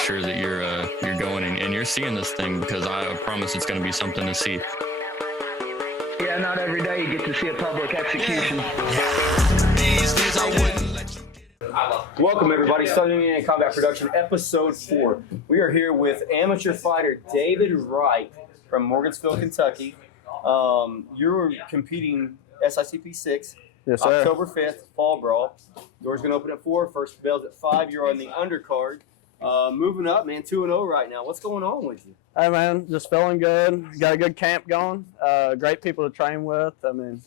sure that you're going and you're seeing this thing, because I promise it's going to be something to see. Yeah, not every day you get to see a public execution. These days I wouldn't let you. Welcome everybody, Southern Indiana Combat Production, episode 4. We are here with amateur fighter David Wright from Morgansville, Kentucky. You're competing SICP 6, yes, sir. October 5th, Fall Brawl. Doors going to open at 4, first bell's at 5. You're on the undercard. Moving up, man, 2-0 right now. What's going on with you? Hey, man, just feeling good. Got a good camp going. Great people to train with. I mean,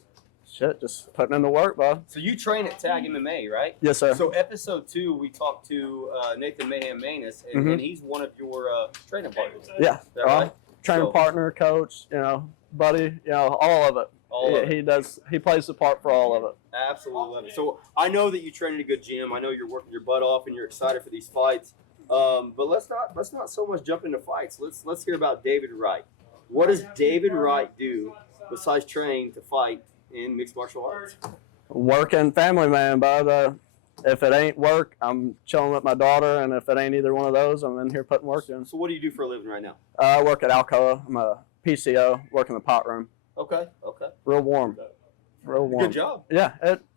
shit, just putting in the work, bud. So you train at Tag MMA, right? Yes, sir. So episode 2, we talked to Nathan Mayhem Manus, and he's one of your training partners. Yeah. Is that right? Training partner, coach, buddy, all of it. He plays the part for all of it. Absolutely love it. So I know that you train at a good gym. I know you're working your butt off and you're excited for these fights. But let's not so much jump into fights. Let's hear about David Wright. What does David Wright do besides train to fight in mixed martial arts? Working family man, bud. If it ain't work, I'm chilling with my daughter, and if it ain't either one of those, I'm in here putting work in. So what do you do for a living right now? I work at Alcoa. I'm a PCO, work in the pot room. Okay. Real warm. Good job. Yeah,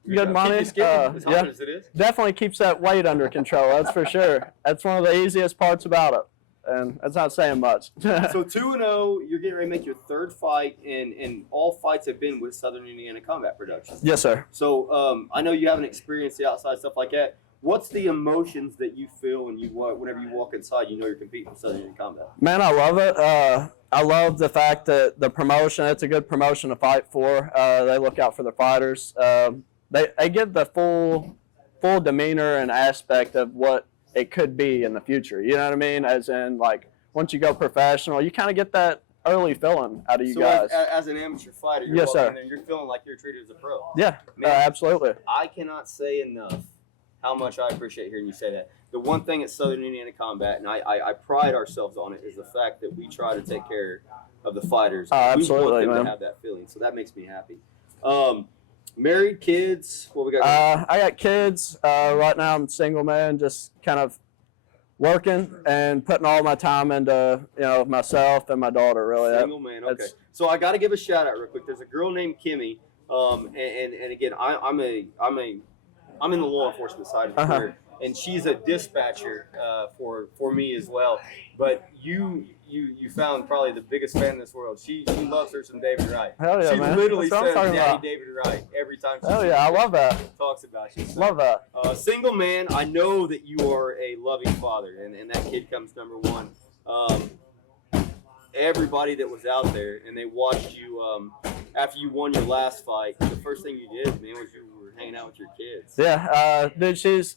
good money. As hot as it is. Definitely keeps that weight under control, that's for sure. That's one of the easiest parts about it, and that's not saying much. So 2-0, you're getting ready to make your third fight, and all fights have been with Southern Indiana Combat Production. Yes, sir. So I know you haven't experienced the outside stuff like that. What's the emotions that you feel whenever you walk inside, you know you're competing with Southern Indiana Combat? Man, I love it. I love the fact that the promotion, it's a good promotion to fight for. They look out for the fighters. They give the full demeanor and aspect of what it could be in the future. You know what I mean? As in, like, once you go professional, you kind of get that early feeling out of you guys. So as an amateur fighter, you're yes, walking sir. in there, you're feeling like you're treated as a pro. Yeah, Man, absolutely. I cannot say enough how much I appreciate hearing you say that. The one thing at Southern Indiana Combat, and I pride ourselves on it, is the fact that we try to take care of the fighters. Absolutely, we want them man. to have that feeling, so that makes me happy. Married, kids, what we got? I got kids. Right now I'm a single man, just kind of working and putting all my time into myself and my daughter. Really, Single man. Okay. So I got to give a shout out real quick. There's a girl named Kimmy, and again, I'm in the law enforcement side of the career, and she's a dispatcher for me as well. But you found probably the biggest fan in this world. She loves her some David Wright. Hell yeah, she man. literally That's what says I'm talking Daddy about. David Wright every time she Hell yeah, I love that. talks about you. So, Love that. single man, I know that you are a loving father, and that kid comes number one. Everybody that was out there and they watched you after you won your last fight, the first thing you did, man, was you were hanging out with your kids. Yeah, dude, she's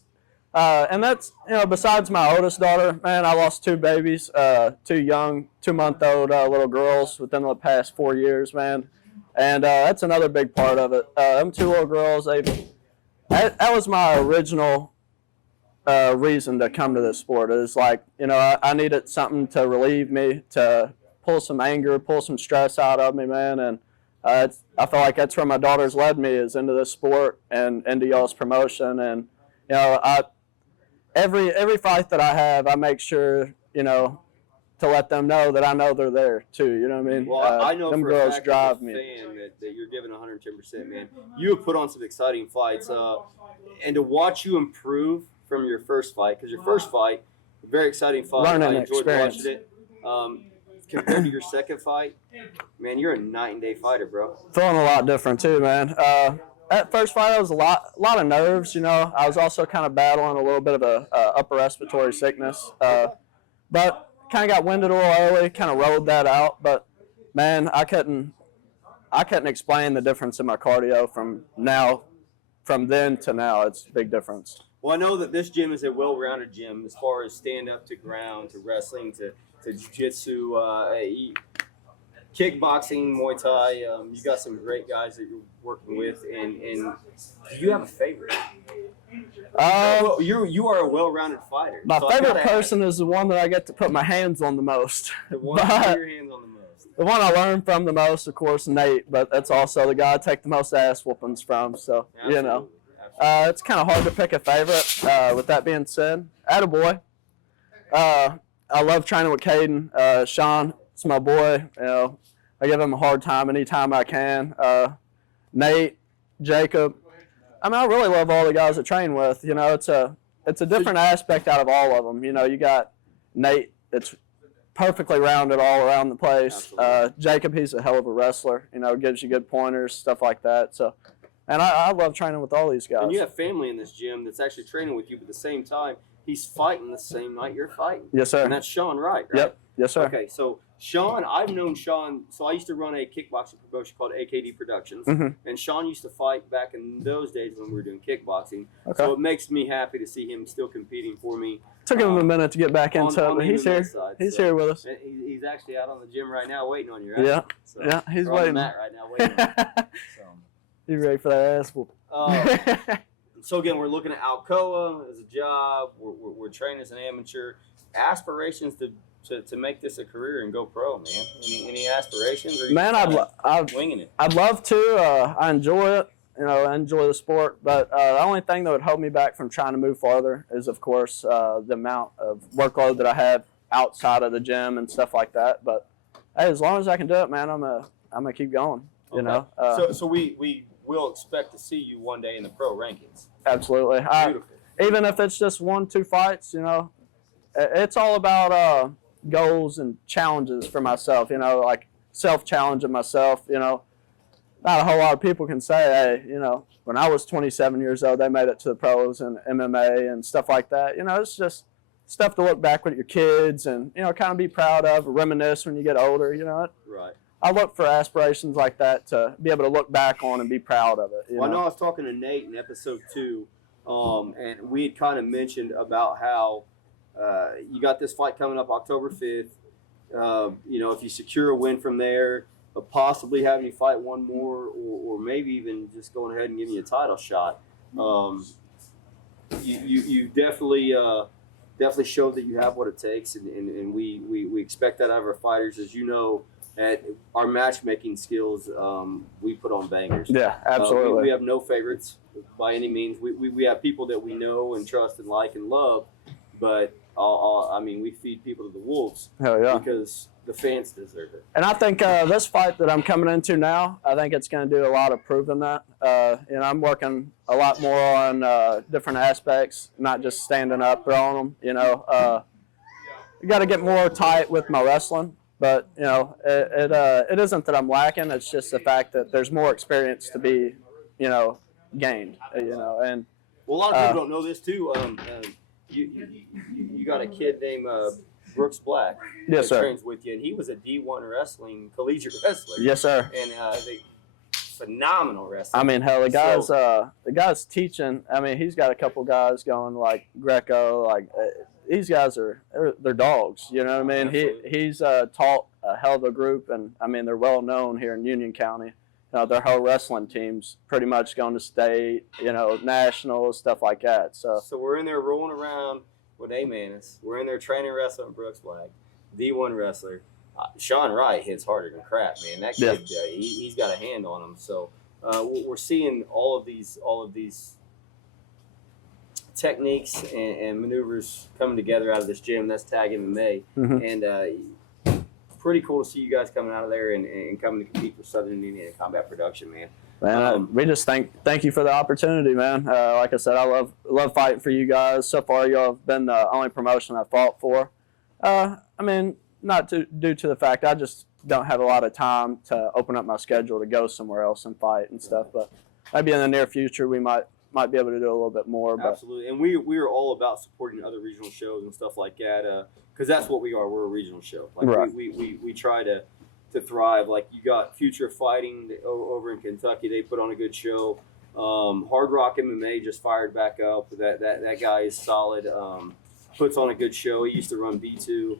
and that's besides my oldest daughter, man, I lost 2 babies, 2 young 2-month-old little girls within the past 4 years, man, and that's another big part of it. Them 2 little girls, that was my original reason to come to this sport. It was like, I needed something to relieve me, to pull some anger, pull some stress out of me, man, and I feel like that's where my daughter's led me, is into this sport and into y'all's promotion. And every fight that I have, I make sure to let them know that I know they're there too. You know what I mean? Well, I know them for girls a fact drive as a me. fan that you're giving 110%, man. You have put on some exciting fights, and to watch you improve from your first fight, because your first fight, very exciting fight. Learning I enjoyed experience. watching it. Compared to your second fight, man, you're a night and day fighter, bro. Feeling a lot different too, man. That first fight, I was a lot of nerves. I was also kind of battling a little bit of a upper respiratory sickness, but kind of got winded a little early. Kind of rode that out, but man, I couldn't explain the difference in my cardio from then to now. It's a big difference. Well, I know that this gym is a well-rounded gym as far as stand-up to ground to wrestling to jiu-jitsu, kickboxing, Muay Thai. You got some great guys that you're working with, and do you have a favorite? You are a well-rounded fighter. My so favorite person is the one that I get to put my hands on the most. The one that put your hands on the most. The one I learned from the most, of course, Nate, but that's also the guy I take the most ass whoopings from. So, Absolutely. it's kind of hard to pick a favorite. With that being said, attaboy. I love training with Caden. Sean, it's my boy. You know, I give him a hard time anytime I can. Nate, Jacob. I mean, I really love all the guys I train with. You know, it's a different aspect out of all of them. You know, you got Nate, it's perfectly rounded all around the place. Jacob, he's a hell of a wrestler. You know, gives you good pointers, stuff like that. So, and I love training with all these guys. And you have family in this gym that's actually training with you, but at the same time, he's fighting the same night you're fighting. Yes, sir. And that's Sean Wright, right? Yep. Yes, sir. Okay, so Sean, I've known Sean. So I used to run a kickboxing promotion called AKD Productions, and Sean used to fight back in those days when we were doing kickboxing. Okay. So it makes me happy to see him still competing for me. Took him a minute to get back into it, but he's here. Side, he's here with us. He's actually out on the gym right now waiting on you, right? Yeah. So Yeah, he's we're on the waiting. mat right now waiting on you. So. You ready for that ass whoop? So again, we're looking at Alcoa as a job. We're training as an amateur. Aspirations to make this a career and go pro, man. Any aspirations? Or Man, I'd winging it. I'd love to. I enjoy it. You know, I enjoy the sport. But the only thing that would hold me back from trying to move farther is, of course, the amount of workload that I have outside of the gym and stuff like that. But hey, as long as I can do it, man, I'm gonna keep going. You know. So we will expect to see you one day in the pro rankings. Absolutely. Beautiful. Even if it's just 1-2 fights, you know, it's all about goals and challenges for myself. You know, like self-challenging myself. You know, not a whole lot of people can say, hey, you know, when I was 27 years old, they made it to the pros and MMA and stuff like that. You know, it's just stuff to look back with your kids and, you know, kind of be proud of, reminisce when you get older. You know, Right. I look for aspirations like that to be able to look back on and be proud of it. Well, I know I was talking to Nate in episode 2, and we had kind of mentioned about how you got this fight coming up October 5th. You know, if you secure a win from there, possibly having you fight one more, or maybe even just going ahead and giving you a title shot. You definitely showed that you have what it takes, and we expect that out of our fighters. As you know, at our matchmaking skills, we put on bangers. Yeah, absolutely. We have no favorites by any means. We have people that we know and trust and like and love, but I mean, we feed people to the wolves. Hell yeah. Because the fans deserve it. And I think this fight that I'm coming into now, I think it's going to do a lot of proving that. You know, I'm working a lot more on different aspects, not just standing up, throwing them. You know, you got to get more tight with my wrestling. But, you know, it isn't that I'm lacking. It's just the fact that there's more experience to be, you know, gained, you know. And well, a lot of people don't know this, too. You got a kid named Brooks Black yes, that sir. trains with you, and he was a D1 wrestling collegiate wrestler. Yes, sir. And phenomenal wrestler. I mean, hell, the guy's teaching. I mean, he's got a couple guys going like Greco, like these guys they're dogs. You know what I mean? Absolutely. He's taught a hell of a group, and I mean, they're well known here in Union County. You know, their whole wrestling team's pretty much going to state, you know, national, stuff like that. So we're in there rolling around with A-Manis. We're in there training wrestling with Brooks Black, D1 wrestler. Sean Wright hits harder than crap, man. That kid, he's got a hand on him. So we're seeing all of these techniques and maneuvers coming together out of this gym. That's Tag MMA. And pretty cool to see you guys coming out of there and coming to compete for Southern Indiana Combat Production, man. Man, we just thank you for the opportunity, man. Like I said, I love fighting for you guys. So far, y'all have been the only promotion I fought for. I mean, not due to the fact I just don't have a lot of time to open up my schedule to go somewhere else and fight and stuff. But maybe in the near future, we might be able to do a little bit more. But. Absolutely, and we are all about supporting other regional shows and stuff like that, because that's what we are. We're a regional show. Like right. we try to thrive. Like you got Future Fighting over in Kentucky. They put on a good show. Hard Rock MMA just fired back up. That guy is solid. Puts on a good show. He used to run B2.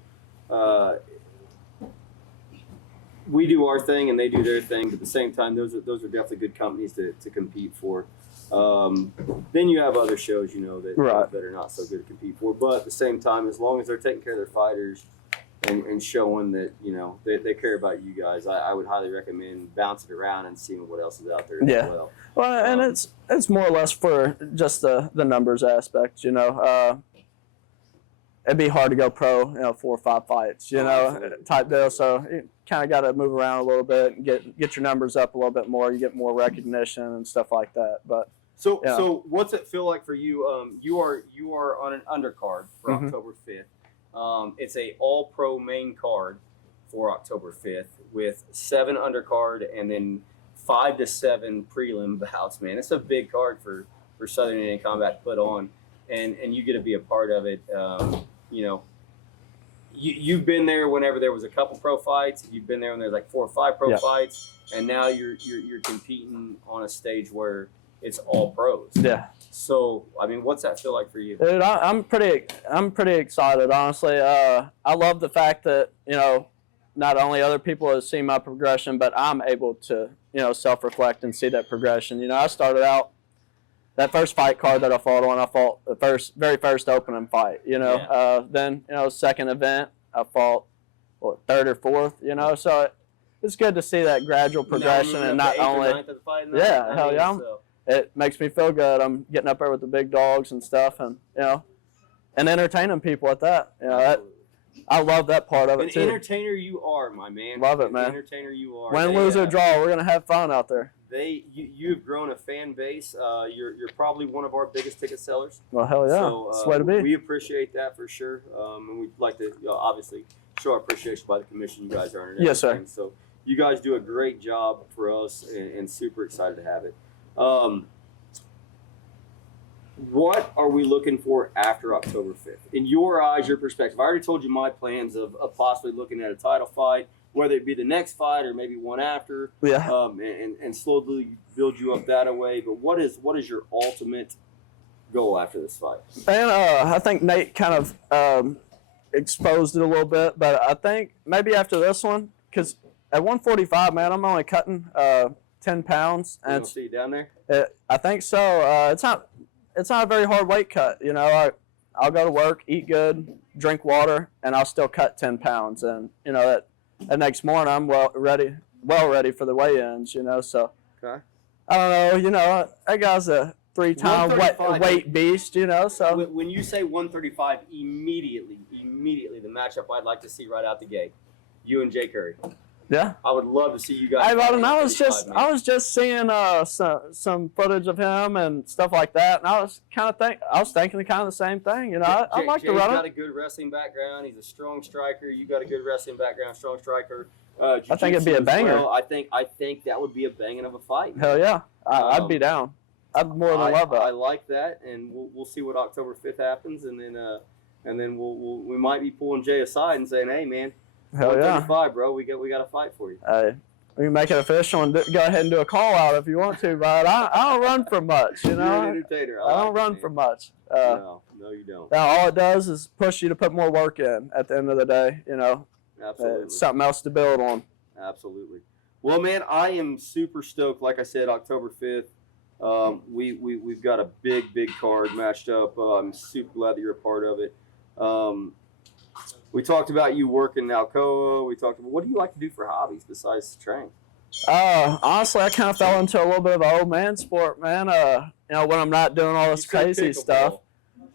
We do our thing and they do their thing, but at the same time, those are definitely good companies to compete for. Then you have other shows, you know, that are not so good to compete for. But at the same time, as long as they're taking care of their fighters and showing that, you know, they care about you guys, I would highly recommend bouncing around and seeing what else is out there as well. Well, and it's more or less for just the numbers aspect, you know. it'd be hard to go pro, 4 or 5 fights, Absolutely. type deal. So you kind of got to move around a little bit and get your numbers up a little bit more. You get more recognition and stuff like that. But So what's it feel like for you? You are on an undercard for Mhm. October 5th. It's a all-pro main card for October 5th with 7 undercard and then 5 to 7 prelim bouts. Man, it's a big card for Southern Indian Combat to put on, and you get to be a part of it. You've been there whenever there was a couple pro fights. You've been there when there's like 4 or 5 pro Yeah. fights, and now you're competing on a stage where it's all pros. yeah. So, I mean, what's that feel like for you? Dude, I'm pretty excited, honestly. I love the fact that not only other people have seen my progression, but I'm able to self-reflect and see that progression. I started out that first fight card that I fought on. I fought the very first opening fight. Then second event I fought third or fourth. So it's good to see that gradual progression and not only. Yeah, hell yeah. It makes me feel good. I'm getting up there with the big dogs and stuff, and and entertaining people at that. I love that part of it An too. entertainer you are, my man. Love it, An man. entertainer you are. Win, lose, or draw, we're gonna have fun out there. You've grown a fan base. You're probably one of our biggest ticket sellers. Well, hell yeah, So, it's the way to be. We appreciate that for sure. And we'd like to obviously show our appreciation by the commission you guys earn. And Yes, sir. everything. So you guys do a great job for us, and super excited to have it. What are we looking for after October 5th? In your eyes, your perspective. I already told you my plans of possibly looking at a title fight, whether it be the next fight or maybe one after, Yeah. and slowly build you up that way. But what is your ultimate goal after this fight? And I think Nate kind of exposed it a little bit, but I think maybe after this one, because at 145, man, I'm only cutting 10 pounds, We'll and see you down there. I think so. It's not a very hard weight cut. I'll go to work, eat good, drink water, and I'll still cut 10 pounds. And that next morning I'm well ready for the weigh-ins. So Okay. I don't know. That guy's a 3-time 135. weight beast. So When you say 135, immediately the matchup I'd like to see right out the gate, you and Jay Curry. yeah. I would love to see you guys. I fight was just seeing some footage of him and stuff like that, and I was thinking kind of the same thing. I like to Jay's run got it. a good wrestling background. He's a strong striker. You got a good wrestling background, strong striker. I think it'd be a Jiu-jitsu as banger. well. I think that would be a banging of a fight. Hell yeah, I'd be down. I'd more than love that. I like that, and we'll see what October 5th happens, and then we might be pulling Jay aside and saying, "Hey, man, Hell yeah. 135, bro, we got a fight for you." We can make it official and go ahead and do a call out if you want to, but I don't run for much. You're an entertainer. I don't like run it, for man. much. No, you don't. Now all it does is push you to put more work in. At the end of the day, Absolutely. it's something else to build on. Absolutely. Well, man, I am super stoked. Like I said, October 5th, we've got a big card matched up. I'm super glad that you're a part of it. We talked about you working in Alcoa. We talked about what do you like to do for hobbies besides train? Honestly, I kind of fell into a little bit of an old man sport, man. When I'm not doing all this You said crazy pickleball. stuff.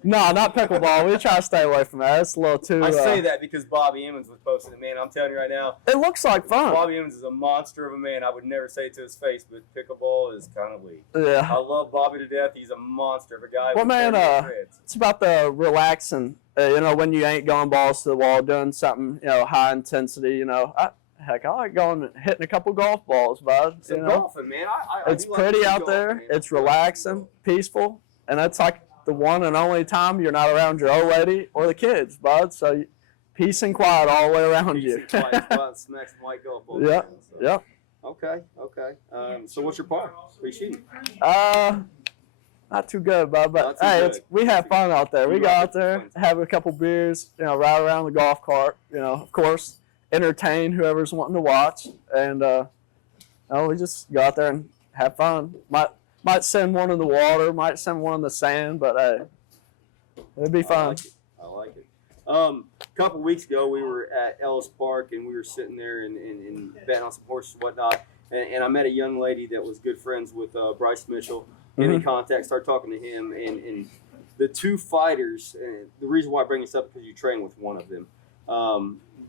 No, not pickleball. We try to stay away from that. It's a little too. I say that because Bobby Emmons was posting it. Man, I'm telling you right now, It looks like fun. Bobby Emmons is a monster of a man. I would never say it to his face, but pickleball is kind of weak. Yeah. I love Bobby to death. He's a monster of a guy. Well, with man, terrible dreads. It's about the relaxing. When you ain't going balls to the wall, doing something, high intensity. I like hitting a couple golf balls, bud. So golfing, man. I It's do like to pretty see out golf, there. man. It's relaxing, peaceful, and that's like the one and only time you're not around your old lady or the kids, bud. So peace and quiet all the way around you. Peace and quiet, quiet, smack some white golf balls. Yep. man, so. Yep. Okay. So what's your par? What are you shooting? Not too good, bud. But Not too hey, good. we have fun out there. We You go like out it. there, have a couple beers, ride around the golf cart. Of course, entertain whoever's wanting to watch, and we just go out there and have fun. Might send one in the water, might send one in the sand, but hey, it'd be fun. I like it. A couple weeks ago, we were at Ellis Park, and we were sitting there and betting on some horses and whatnot. And I met a young lady that was good friends with Bryce Mitchell. Get in contact, start talking to him, and the two fighters, and the reason why I bring this up is because you train with one of them.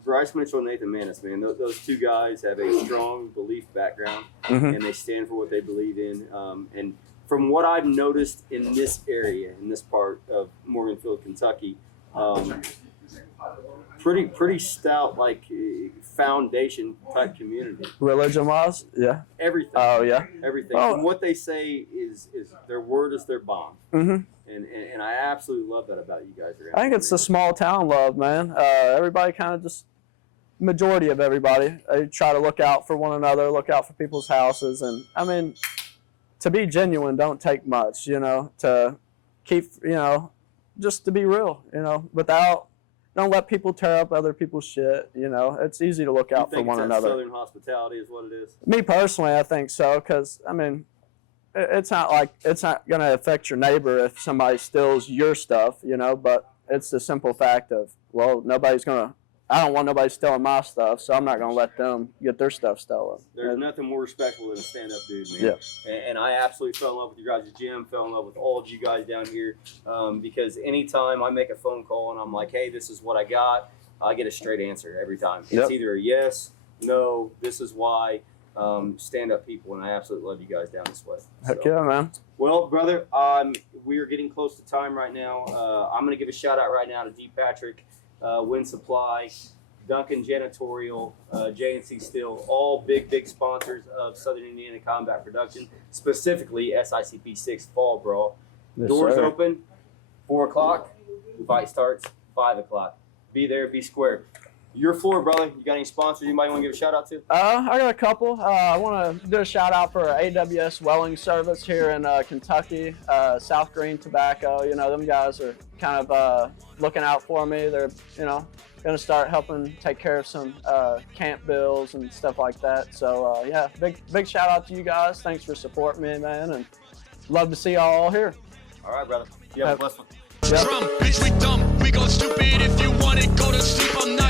Bryce Mitchell and Nathan Manis, man, those two guys have a strong belief background, and they stand for what they believe in. And from what I've noticed in this area, in this part of Morganfield, Kentucky, pretty stout, like foundation type community. Religion-wise, yeah. Everything. Oh yeah. Everything. Oh. And what they say is their word is their bond. And I absolutely love that about you guys. I think it's the small town love, man. Everybody kind of just, majority of everybody, they try to look out for one another, look out for people's houses. And I mean, to be genuine don't take much, you know, to keep, you know, just to be real, you know, don't let people tear up other people's shit, you know. It's easy to look out for one another. Southern hospitality is what it is? Me personally, I think so, because, I mean, it's not going to affect your neighbor if somebody steals your stuff, you know, but it's the simple fact of, well, I don't want nobody stealing my stuff, so I'm not going to let them get their stuff stolen. There's nothing more respectful than a stand-up dude, man. Yeah. And I absolutely fell in love with your guys' gym, fell in love with all of you guys down here, because anytime I make a phone call and I'm like, hey, this is what I got, I get a straight answer every time. It's either a yes, no, this is why. Stand-up people, and I absolutely love you guys down this way. Heck yeah, man. Well, brother, we are getting close to time right now. I'm going to give a shout-out right now to D. Patrick, Wind Supply, Duncan Janitorial, J&C Steel, all big sponsors of Southern Indiana Combat Production, specifically SICP 6 Fall Brawl. Yes, Doors sir. open, 4 o'clock. The fight starts 5 o'clock. Be there, be square. Your floor, brother. You got any sponsors you might want to give a shout out to? I got a couple. I want to do a shout out for AWS Welling Service here in Kentucky, South Green Tobacco. You know, them guys are kind of looking out for me. They're, you know, going to start helping take care of some camp bills and stuff like that. So, yeah, big shout out to you guys. Thanks for supporting me, man, and love to see y'all all here. All right, brother. You have a blessed one. Yep. Drum, bitch, we dumb. We go stupid if you want it. Go to sleep. I'm not.